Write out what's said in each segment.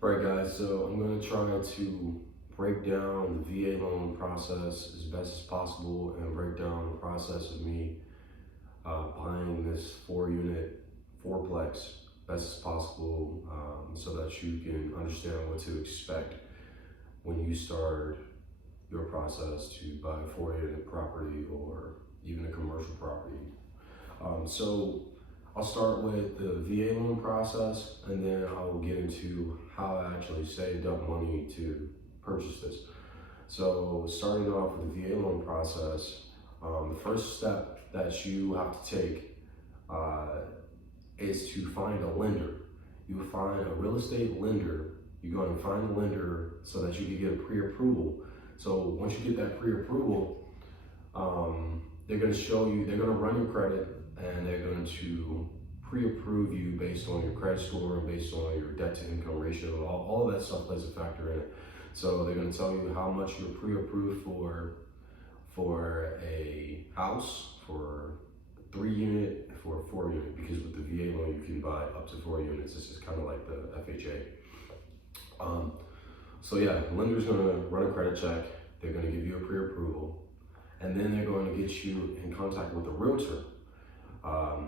All right, guys, so I'm going to try to break down the VA loan process as best as possible and break down the process of me buying this 4-unit fourplex best as possible, so that you can understand what to expect when you start your process to buy a 4-unit property or even a commercial property. So I'll start with the VA loan process, and then I will get into how I actually saved up money to purchase this. So starting off with the VA loan process, the first step that you have to take is to find a lender. You find a real estate lender. You go and find a lender so that you can get a pre-approval. So once you get that pre-approval, they're going to show you, they're going to run your credit, and they're going to pre-approve you based on your credit score and based on your debt to income ratio. All of that stuff plays a factor in it. So they're going to tell you how much you're pre-approved for a house, for a 3-unit, for a 4-unit, because with the VA loan you can buy up to 4 units. This is kind of like the FHA. So yeah, the lender's going to run a credit check. They're going to give you a pre-approval, and then they're going to get you in contact with a realtor.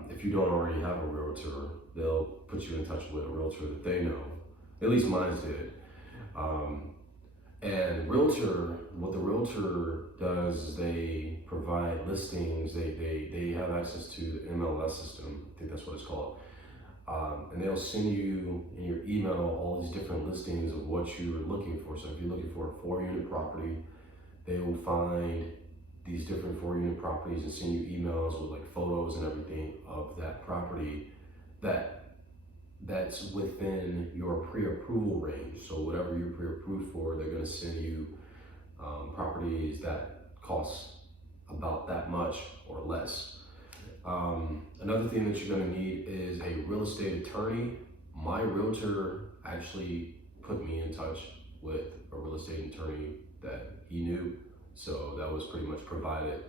If you don't already have a realtor, they'll put you in touch with a realtor that they know. At least mine did. And what the realtor does is they provide listings. They have access to the MLS system. I think that's what it's called. And they'll send you in your email all these different listings of what you're looking for. So if you're looking for a 4-unit property, they will find these different 4-unit properties and send you emails with like photos and everything of that property that's within your pre-approval range. So whatever you're pre-approved for, they're going to send you properties that cost about that much or less. Another thing that you're going to need is a real estate attorney. My realtor actually put me in touch with a real estate attorney that he knew. So that was pretty much provided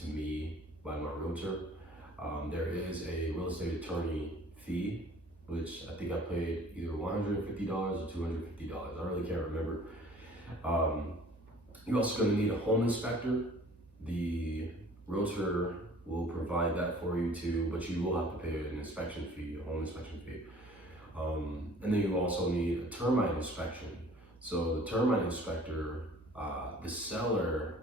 to me by my realtor. There is a real estate attorney fee, which I think I paid either $150 or $250. I really can't remember. You're also going to need a home inspector. The realtor will provide that for you too, but you will have to pay an inspection fee, a home inspection fee. And then you also need a termite inspection. So the termite inspector, the seller,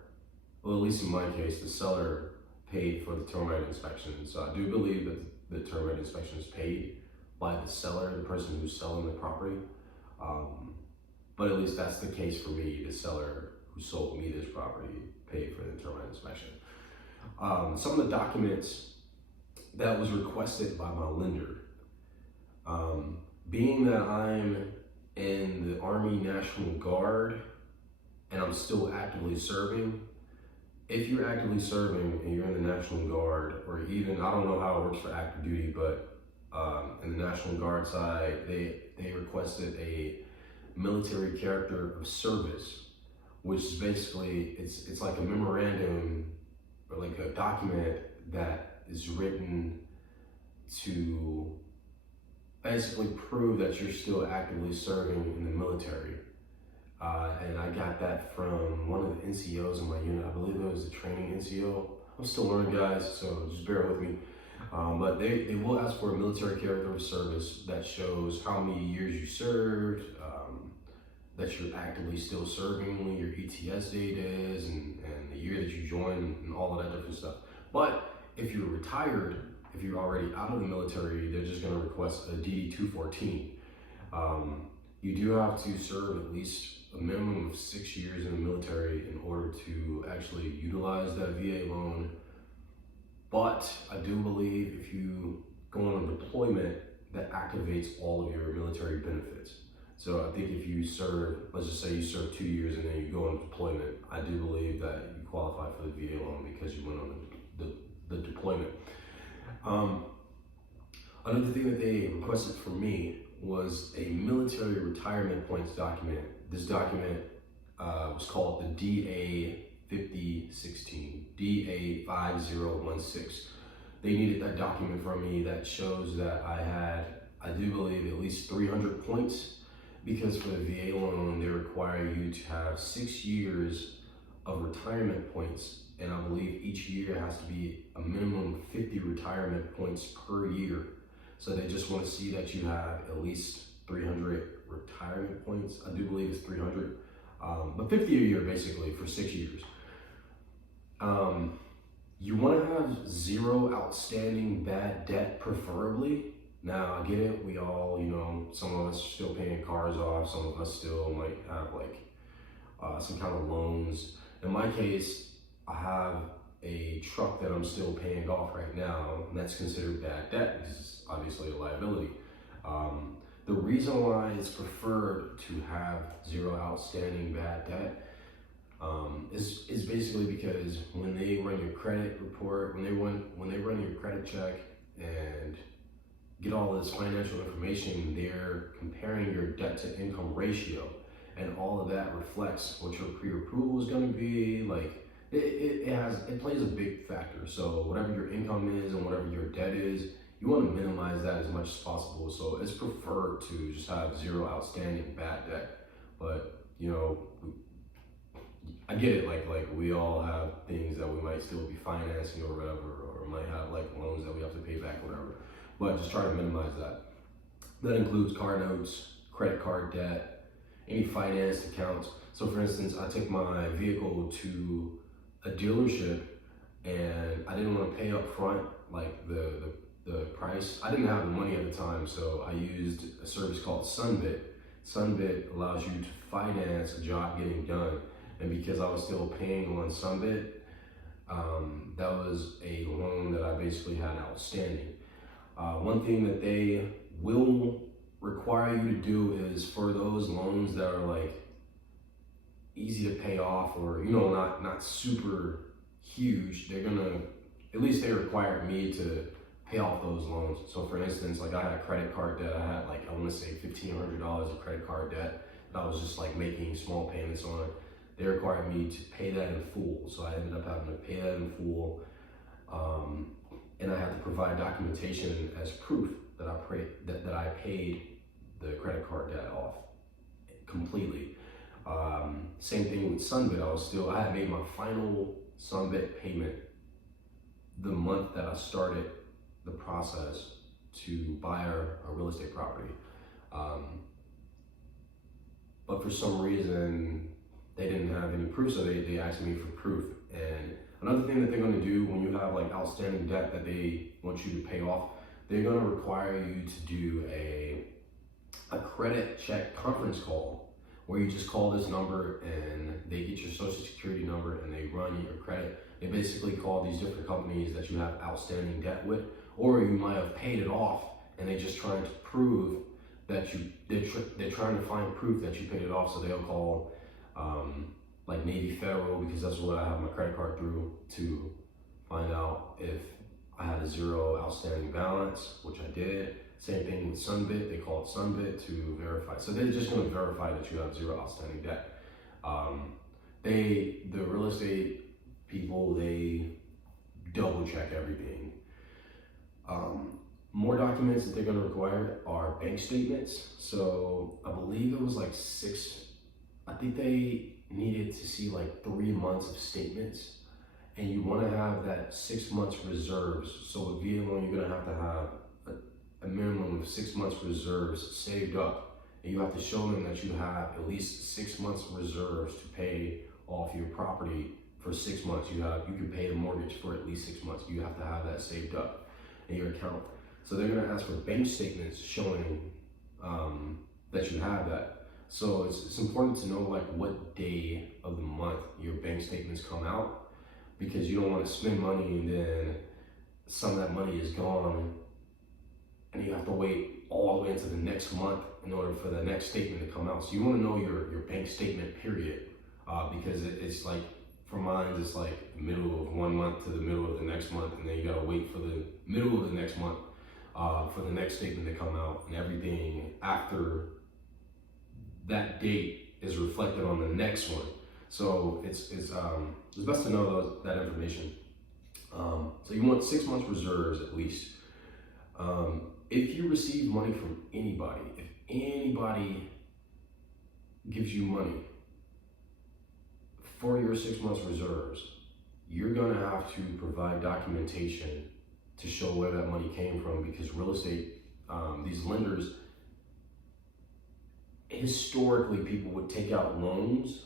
well, at least in my case, the seller paid for the termite inspection. So I do believe that the termite inspection is paid by the seller, the person who's selling the property. But at least that's the case for me. The seller who sold me this property paid for the termite inspection. Some of the documents that was requested by my lender, being that I'm in the Army National Guard and I'm still actively serving. If you're actively serving and you're in the National Guard, or even, I don't know how it works for active duty, but in the National Guard side, they requested a military character of service, which is basically, it's like a memorandum or like a document that is written to basically prove that you're still actively serving in the military. And I got that from one of the NCOs in my unit. I believe it was the training NCO. I'm still learning, guys, so just bear with me. But they will ask for a military character of service that shows how many years you served, that you're actively still serving, when your ETS date is, and the year that you joined, and all of that different stuff. But if you're retired, if you're already out of the military, they're just going to request a DD-214. You do have to serve at least a minimum of 6 years in the military in order to actually utilize that VA loan. But I do believe if you go on a deployment, that activates all of your military benefits. So I think if you serve, let's just say you serve 2 years and then you go on deployment, I do believe that you qualify for the VA loan because you went on the deployment. Another thing that they requested from me was a military retirement points document. This document was called the DA 5016, DA 5016. They needed that document from me that shows that I do believe, at least 300 points. because for the VA loan, they require you to have 6 years of retirement points, and I believe each year has to be a minimum of 50 retirement points per year. So they just want to see that you have at least 300 retirement points. I do believe it's 300, but 50 a year basically for 6 years. You want to have 0 outstanding bad debt, preferably. Now, I get it, we all, some of us are still paying cars off, some of us still might have some kind of loans. In my case, I have a truck that I'm still paying off right now, and that's considered bad debt because it's obviously a liability. The reason why it's preferred to have 0 outstanding bad debt is basically because when they run your credit report, when they run your credit check and get all this financial information, they're comparing your debt to income ratio, and all of that reflects what your pre-approval is going to be. Like it plays a big factor. So whatever your income is and whatever your debt is, you want to minimize that as much as possible. So it's preferred to just have 0 outstanding bad debt. But I get it, like we all have things that we might still be financing or whatever, or might have like loans that we have to pay back, whatever. But just try to minimize that. That includes car notes, credit card debt, any financed accounts. So for instance, I took my vehicle to a dealership and I didn't want to pay up front like the price. I didn't have the money at the time, so I used a service called Sunbit. Sunbit allows you to finance a job getting done. And because I was still paying on Sunbit, that was a loan that I basically had outstanding. One thing that they will require you to do is for those loans that are like easy to pay off, or not super huge, they're gonna, at least they required me to pay off those loans. So for instance, like I had a credit card debt, I had like, I want to say $1,500 of credit card debt that I was just like making small payments on. They required me to pay that in full. So I ended up having to pay that in full. And I had to provide documentation as proof that I paid the credit card debt off completely. Same thing with Sunbit. I had made my final Sunbit payment the month that I started the process to buy a real estate property. But for some reason, they didn't have any proof, so they asked me for proof. And another thing that they're going to do when you have like outstanding debt that they want you to pay off, they're going to require you to do a credit check conference call, where you just call this number and they get your social security number and they run your credit. They basically call these different companies that you have outstanding debt with, or you might have paid it off and they're just trying to prove that they're trying to find proof that you paid it off. So they'll call like Navy Federal, because that's what I have my credit card through, to find out if I had a 0 outstanding balance, which I did. Same thing with Sunbit, they call it Sunbit to verify. So they're just gonna verify that you have 0 outstanding debt. The real estate people, they double check everything. More documents that they're gonna require are bank statements. So I believe it was like I think they needed to see like 3 months of statements, and you want to have that 6 months reserves. So with VA loan, you're gonna have to have a minimum of 6 months reserves saved up, and you have to show them that you have at least 6 months reserves to pay off your property for 6 months. You can pay the mortgage for at least 6 months. You have to have that saved up in your account. So they're gonna ask for bank statements showing that you have that. So it's important to know like what day of the month your bank statements come out, because you don't want to spend money and then some of that money is gone and you have to wait all the way into the next month in order for the next statement to come out. So you want to know your bank statement period, because it's like, for mine, it's like the middle of 1 month to the middle of the next month, and then you gotta wait for the middle of the next month for the next statement to come out, and everything after that date is reflected on the next one. So it's best to know that information. So you want 6 months reserves at least. If you receive money from anybody, if anybody gives you money for your 6 months reserves, you're gonna have to provide documentation to show where that money came from, because real estate, these lenders, historically people would take out loans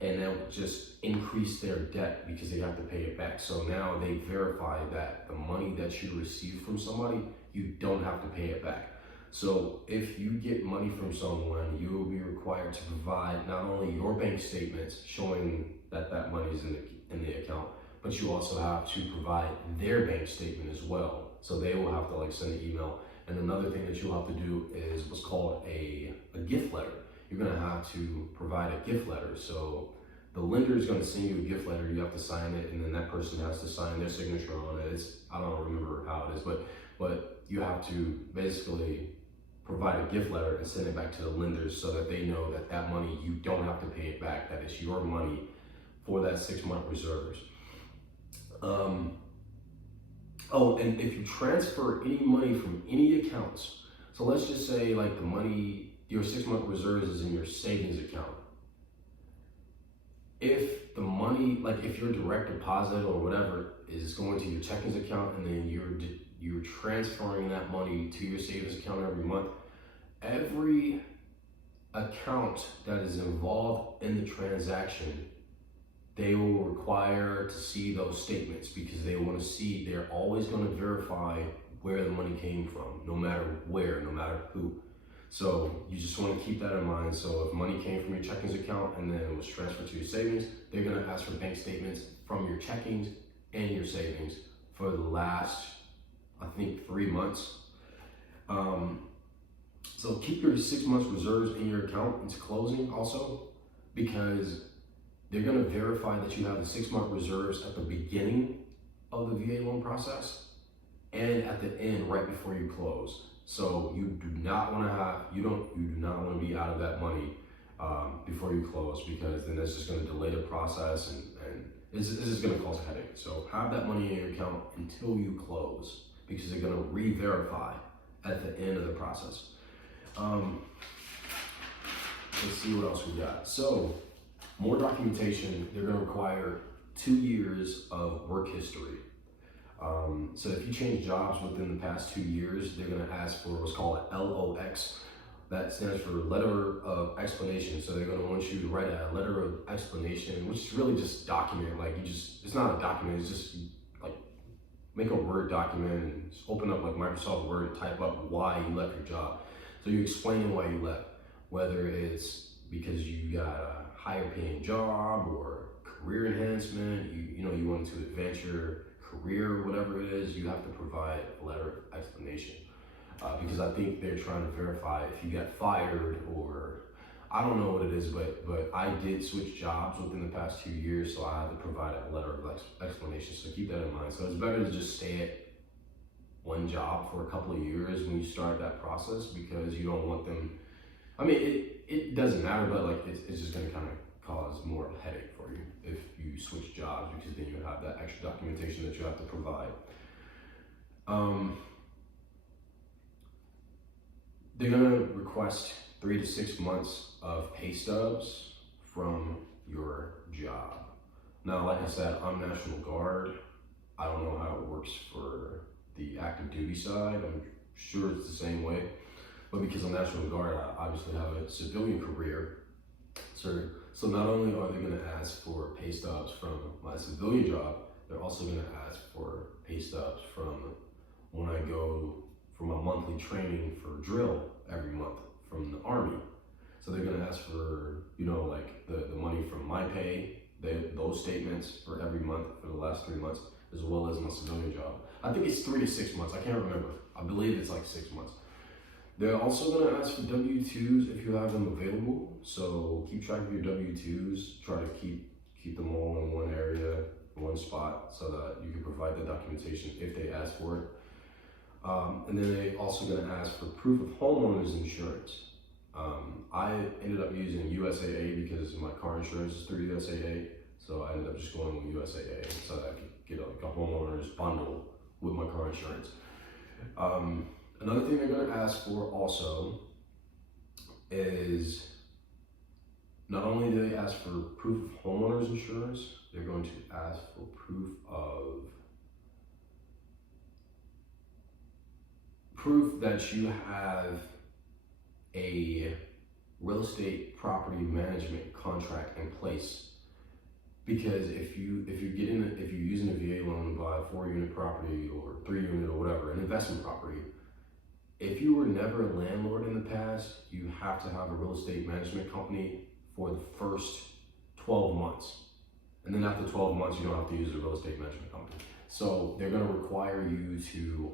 and that would just increase their debt because they have to pay it back. So now they verify that the money that you receive from somebody, you don't have to pay it back. So if you get money from someone, you will be required to provide not only your bank statements showing that that money is in the account, but you also have to provide their bank statement as well. So they will have to like send an email. And another thing that you'll have to do is what's called a gift letter. You're gonna have to provide a gift letter. So the lender is gonna send you a gift letter, you have to sign it, and then that person has to sign their signature on it. I don't remember how it is, but you have to basically provide a gift letter and send it back to the lenders so that they know that that money, you don't have to pay it back, that it's your money for that 6 month reserves. Oh, and if you transfer any money from any accounts, so let's just say like the money, your 6 month reserves is in your savings account. If the money, like if your direct deposit or whatever is going to your checkings account and then you're transferring that money to your savings account every month, every account that is involved in the transaction, they will require to see those statements because they want to see, they're always going to verify where the money came from, no matter where, no matter who. So you just want to keep that in mind. So if money came from your checkings account and then it was transferred to your savings, they're going to ask for bank statements from your checkings and your savings for the last, I think, 3 months. So keep your 6 months reserves in your account into closing also, because they're going to verify that you have the 6 month reserves at the beginning of the VA loan process and at the end right before you close. So you do not want to have, you do not want to be out of that money before you close, because then that's just going to delay the process and this is going to cause a headache. So have that money in your account until you close, because they're going to re-verify at the end of the process. Let's see what else we got. So more documentation. They're going to require 2 years of work history. So if you change jobs within the past 2 years, they're going to ask for what's called an LOX. That stands for letter of explanation. So they're going to want you to write a letter of explanation, which is really just document. Like it's not a document. It's just like make a Word document and just open up like Microsoft Word and type up why you left your job. So you're explaining why you left, whether it's because you got a higher paying job or career enhancement, you want to advance your career or whatever it is, you have to provide a letter of explanation. Because I think they're trying to verify if you got fired, or I don't know what it is, but I did switch jobs within the past 2 years, so I had to provide a letter of explanation. So keep that in mind. So it's better to just stay at one job for a couple of years when you start that process, because you don't want them. I mean, it doesn't matter, but like it's just going to kind of cause more of a headache for you if you switch jobs, because then you have that extra documentation that you have to provide. They're going to request 3 to 6 months of pay stubs from your job. Now, like I said, I'm National Guard. I don't know how it works for the active duty side. I'm sure it's the same way. But because I'm National Guard, I obviously have a civilian career. So not only are they going to ask for pay stubs from my civilian job, they're also going to ask for pay stubs from when I go for my monthly training for drill every month from the Army. So they're going to ask for, like the money from my pay, those statements for every month for the last 3 months, as well as my civilian job. I think it's 3 to 6 months. I can't remember. I believe it's like 6 months. They're also going to ask for W-2s if you have them available. So keep track of your W-2s. Try to keep them all in one area, one spot, so that you can provide the documentation if they ask for it. And then they also going to ask for proof of homeowner's insurance. I ended up using USAA because my car insurance is through USAA. So I ended up just going with USAA so that I could get a homeowner's bundle with my car insurance. Another thing they're going to ask for also is not only do they ask for proof of homeowner's insurance, they're going to ask for proof that you have a real estate property management contract in place. Because if you're using a VA loan to buy a 4-unit property or 3-unit or whatever, an investment property, if you were never a landlord in the past, you have to have a real estate management company for the first 12 months. And then after 12 months, you don't have to use a real estate management company. So they're gonna require you to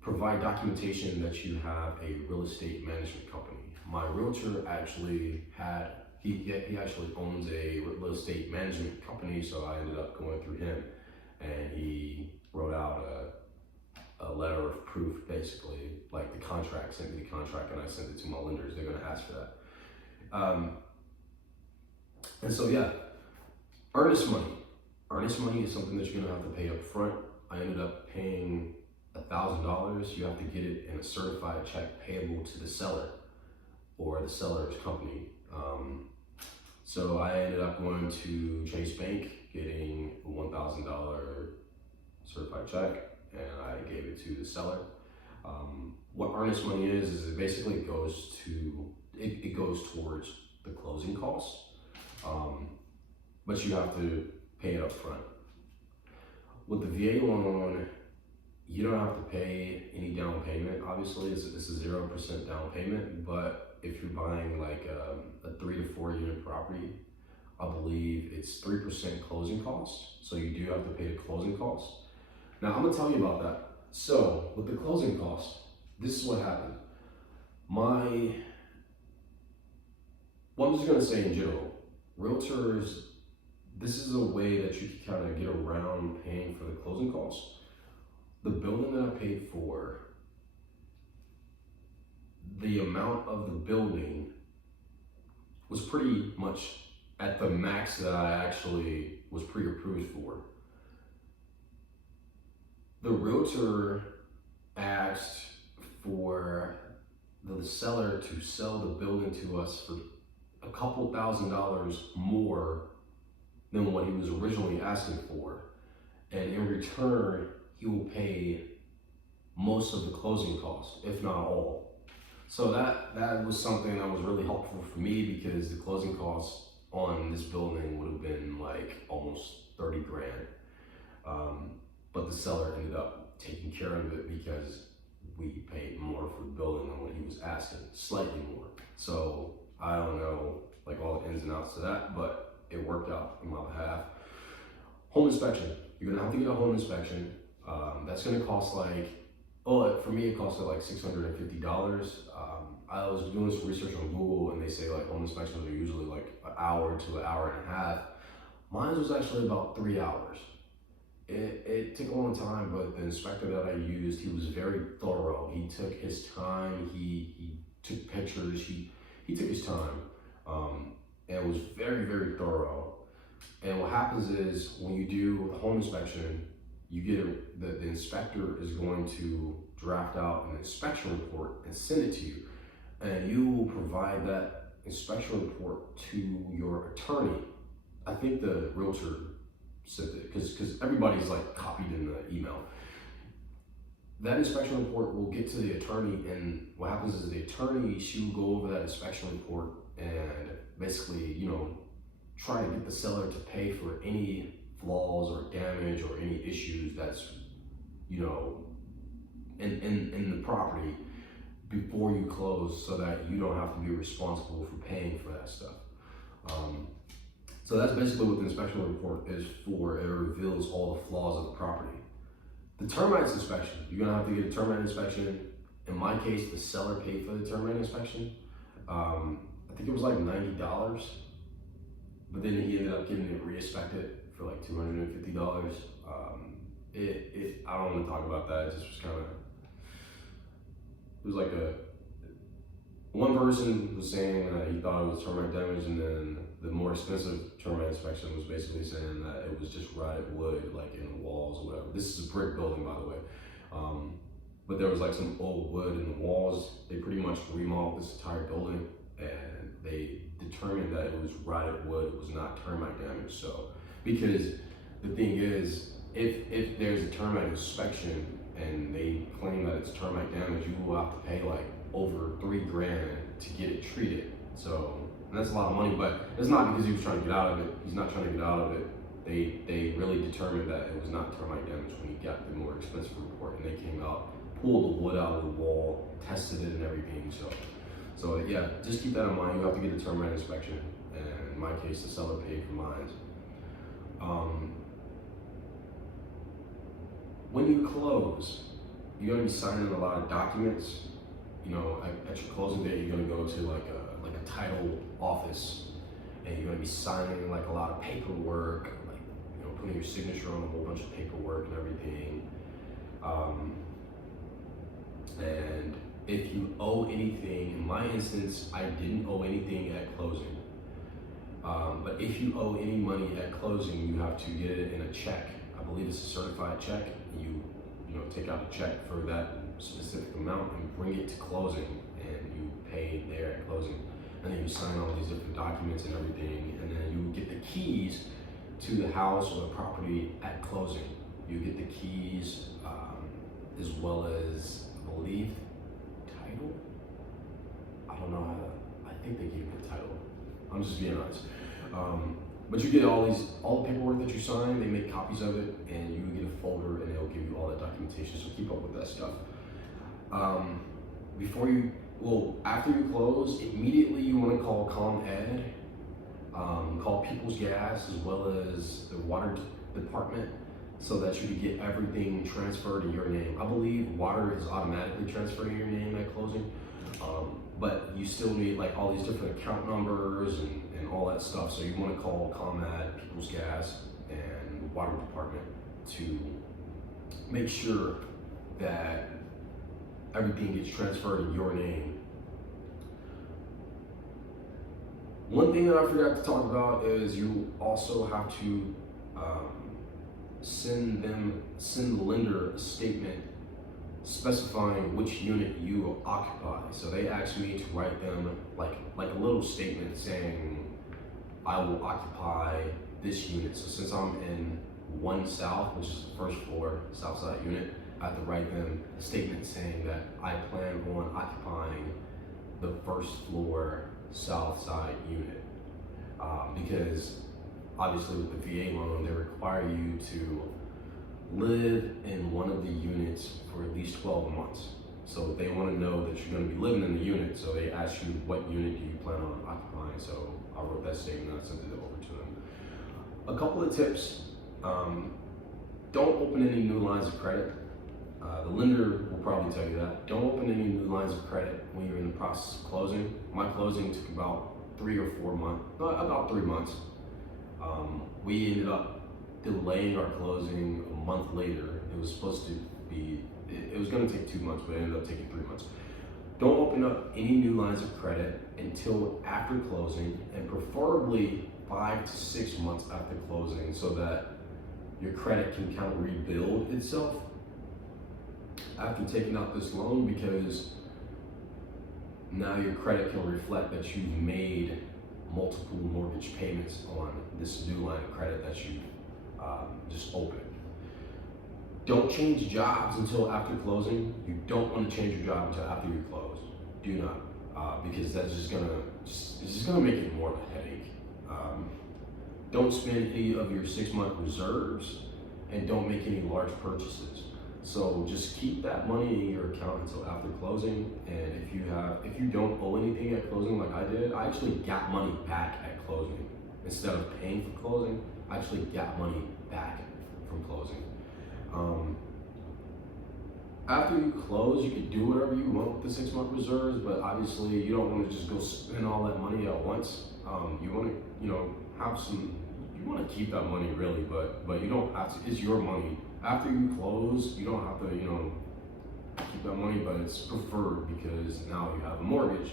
provide documentation that you have a real estate management company. My realtor actually he actually owns a real estate management company, so I ended up going through him, and he wrote out a letter of proof, basically, like the contract, sent me the contract, and I sent it to my lenders. They're gonna ask for that. And so yeah, earnest money. Earnest money is something that you're gonna have to pay up front. I ended up paying $1,000. You have to get it in a certified check payable to the seller or the seller's company. So I ended up going to Chase Bank, getting a $1,000 certified check, and I gave it to the seller. What earnest money is it basically goes towards the closing costs, but you have to pay it up front. With the VA loan, you don't have to pay any down payment. Obviously, it's a 0% down payment, but if you're buying like a 3 to 4 unit property, I believe it's 3% closing costs. So you do have to pay the closing costs. Now I'm gonna tell you about that. So with the closing costs, this is what happened. I'm just gonna say in general, realtors, this is a way that you can kind of get around paying for the closing costs. The building that I paid for, the amount of the building was pretty much at the max that I actually was pre-approved for. The realtor asked for the seller to sell the building to us for a couple $1,000s more than what he was originally asking for. And in return, he will pay most of the closing costs, if not all. So that was something that was really helpful for me, because the closing costs on this building would have been like almost 30 grand. But the seller ended up taking care of it because we paid more for the building than what he was asking, slightly more. So I don't know like all the ins and outs of that, but it worked out on my behalf. Home inspection. You're gonna have to get a home inspection. That's gonna cost for me it costed like $650. I was doing some research on Google, and they say like home inspections are usually like an hour to an hour and a half. Mine was actually about 3 hours. It took a long time, but the inspector that I used, he was very thorough. He took his time, he took pictures, he took his time, and it was very, very thorough. And what happens is when you do the home inspection, you get the inspector is going to draft out an inspection report and send it to you. And you will provide that inspection report to your attorney. I think the realtor sent it because everybody's like copied in the email. That inspection report will get to the attorney, and what happens is the attorney, she will go over that inspection report and basically, try to get the seller to pay for any flaws or damage or any issues that's, in the property before you close, so that you don't have to be responsible for paying for that stuff. So that's basically what the inspection report is for. It reveals all the flaws of the property. The termites inspection, you're gonna have to get a termite inspection. In my case, the seller paid for the termite inspection. I think it was like $90, but then he ended up getting it re-inspected for like $250. I don't want to talk about that. It just was it was like one person was saying that he thought it was termite damage, and then the more expensive termite inspection was basically saying that it was just rotted wood, like in the walls or whatever. This is a brick building, by the way. But there was like some old wood in the walls. They pretty much remodeled this entire building, and they determined that it was rotted wood, it was not termite damage. So, because the thing is, if there's a termite inspection and they claim that it's termite damage, you will have to pay like over $3,000 to get it treated. So that's a lot of money, but it's not because he was trying to get out of it. He's not trying to get out of it. They really determined that it was not termite damage when he got the more expensive report, and they came out, pulled the wood out of the wall, tested it and everything. So yeah, just keep that in mind. You have to get a termite inspection, and in my case, the seller paid for mine. When you close, you're gonna be signing a lot of documents. You know, at your closing date, you're gonna go to like a title office, and you're gonna be signing like a lot of paperwork, like, you know, putting your signature on a whole bunch of paperwork and everything. And if you owe anything, in my instance, I didn't owe anything at closing. But if you owe any money at closing, you have to get it in a check. I believe it's a certified check. You know, take out a check for that specific amount and bring it to closing, and you pay there at closing. And then you sign all these different documents and everything, and then you get the keys to the house or the property at closing. You get the keys, as well as, I believe, title. I don't know how. I think they give you the title. I'm just being honest. But you get all the paperwork that you sign. They make copies of it, and you get a folder, and they'll give you all that documentation. So keep up with that stuff. After you close, immediately you want to call ComEd, call People's Gas, as well as the water department, so that you can get everything transferred in your name. I believe water is automatically transferred in your name at closing, but you still need like all these different account numbers and all that stuff. So you want to call ComEd, People's Gas, and the water department to make sure that everything gets transferred in your name. One thing that I forgot to talk about is you also have to send the lender a statement specifying which unit you will occupy. So they asked me to write them like a little statement saying I will occupy this unit. So since I'm in 1 South, which is the first floor South Side unit, I have to write them a statement saying that I plan on occupying the first floor South Side unit. Because obviously with the VA loan, they require you to live in one of the units for at least 12 months. So they want to know that you're going to be living in the unit. So they ask you, what unit do you plan on occupying? So I wrote that statement and I sent it over to them. A couple of tips. Don't open any new lines of credit. The lender will probably tell you that. Don't open any new lines of credit when you're in the process of closing. My closing took about 3 or 4 months, about 3 months. We ended up delaying our closing a month later. It was supposed to be, it was going to take 2 months, but it ended up taking 3 months. Don't open up any new lines of credit until after closing, and preferably 5 to 6 months after closing, so that your credit can kind of rebuild itself after taking out this loan, because now your credit can reflect that you've made multiple mortgage payments on this new line of credit that you just opened. Don't change jobs until after closing. You don't want to change your job until after you close. Do not, because that's it's just gonna make it more of a headache. Don't spend any of your 6-month reserves, and don't make any large purchases. So just keep that money in your account until after closing. And if you don't owe anything at closing like I did, I actually got money back at closing. Instead of paying for closing, I actually got money back from closing. After you close, you can do whatever you want with the 6-month reserves, but obviously you don't want to just go spend all that money at once. You want to, have some. You want to keep that money really, but you don't have to. It's your money. After you close, you don't have to, keep that money, but it's preferred because now you have a mortgage,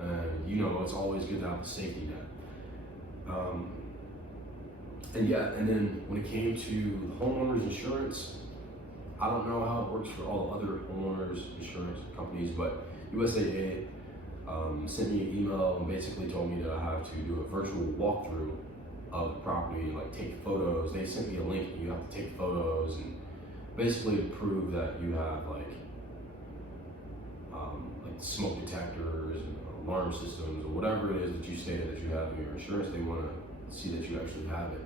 and it's always good to have a safety net. And then when it came to the homeowners insurance, I don't know how it works for all the other homeowners insurance companies, but USAA, sent me an email and basically told me that I have to do a virtual walkthrough of the property and like take photos. They sent me a link and you have to take photos and basically to prove that you have like smoke detectors and alarm systems or whatever it is that you stated that you have in your insurance. They want to see that you actually have it,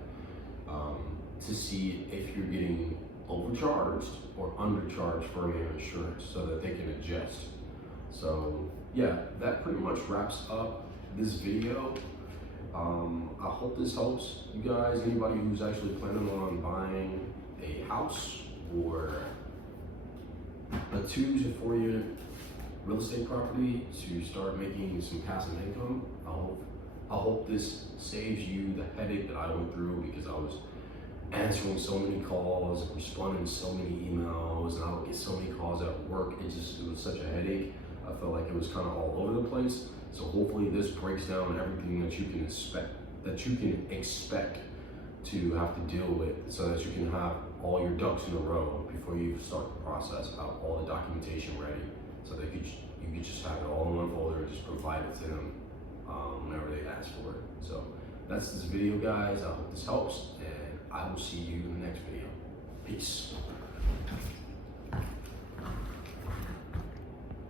to see if you're getting overcharged or undercharged for your insurance so that they can adjust. So yeah, that pretty much wraps up this video. I hope this helps you guys. Anybody who's actually planning on buying a house or a 2 to 4 unit real estate property to start making some passive income, I hope this saves you the headache that I went through, because I was answering so many calls, responding to so many emails, and I would get so many calls at work. It was such a headache. I felt like it was kind of all over the place. So hopefully this breaks down everything that you can expect to have to deal with, so that you can have all your ducks in a row before you start the process, have all the documentation ready, so that you could just have it all in one folder and just provide it to them whenever they ask for it. So that's this video, guys. I hope this helps, and I will see you in the next video. Peace.